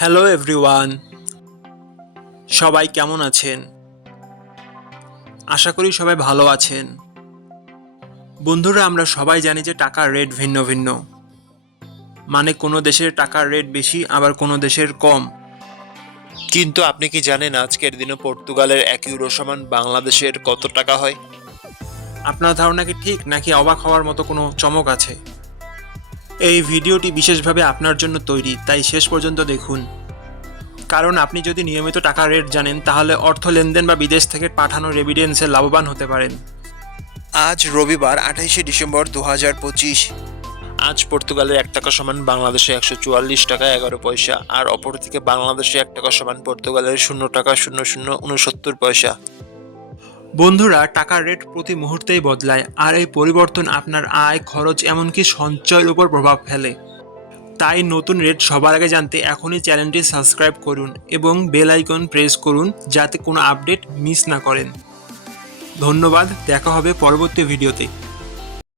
Hello everyone, সবাই কেমন আছেন? আশা করি সবাই ভালো আছেন। বন্ধুরা, আমরা সবাই জানি যে টাকার রেট ভিন্ন ভিন্ন। মানে কোনো দেশের টাকার রেট বেশি, আবার কোনো দেশের কম। কিন্তু আপনি কি জানেন আজকের দিনে পর্তুগালের 1 ইউরো সমান বাংলাদেশের কত টাকা হয়? আপনার ধারণা কি ঠিক, নাকি অবাক হওয়ার মতো কোনো চমক আছে? এই ভিডিওটি বিশেষভাবে আপনার জন্য তৈরি, তাই শেষ পর্যন্ত দেখুন। কারণ আপনি যদি নিয়মিত টাকার রেট জানেন, তাহলে অর্থ লেনদেন বা বিদেশ থেকে পাঠানো রেমিটেন্সে লাভবান হতে পারেন। আজ রবিবার 28শে ডিসেম্বর 2025। আজ পর্তুগালের 1 টাকা সমান বাংলাদেশে 144 টাকা 11 পয়সা, আর অপরদিকে বাংলাদেশে 1 টাকা সমান পর্তুগালের 0 টাকা 00 69 পয়সা। বন্ধুরা, টাকার রেট প্রতি মুহূর্তেই বদলায়, আর এই পরিবর্তন আপনার আয়, খরচ, এমনকি সঞ্চয়ের উপর প্রভাব ফেলে। তাই নতুন রেট সবার আগে জানতে এখনই চ্যানেলটি সাবস্ক্রাইব করুন এবং বেল আইকন প্রেস করুন, যাতে কোনো আপডেট মিস না করেন। ধন্যবাদ, দেখা হবে পরবর্তী ভিডিওতে।